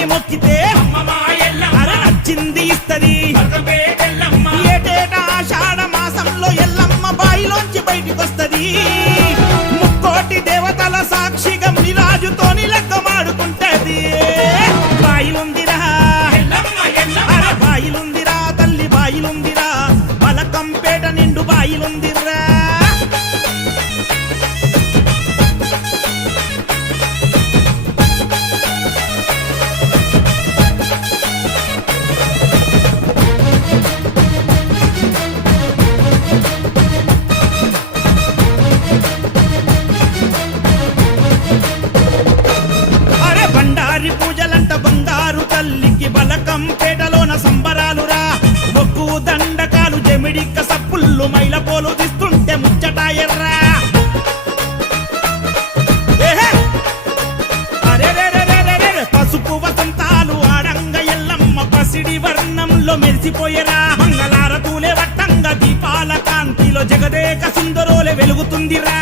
తల్లి మొక్కితే అరే నచ్చింది ఇస్తది ఏటేటా ఆషాఢ మాసంలో ఎల్లమ్మ బాయిలోంచి బయటికొస్తది ముక్కోటి దేవతల సాక్షిగా మునిరాజుతోని లెక్కమాడుకుంటది బాయిలుందిరా అరే బాయిలుందిరా తల్లి బాయిలుందిరా బలకంపేట నిండు బాయిలుందిరా బండారి పూజలంట బంగారు తల్లికి బలకంపేటలోన సంబరాలురా మొక్కు దండకాలు జమిడిక్క సప్పుళ్ళు మైలపోలు తీస్తుంటే ముచ్చటాయర్రా పసుపు వసంతాలు ఆడంగ ఎల్లమ్మ పసిడి వర్ణంలో మెరిసిపోయేరా మంగళారతూలే వట్టంగా దీపాల కాంతిలో జగదేక సుందరోలే వెలుగుతుందిరా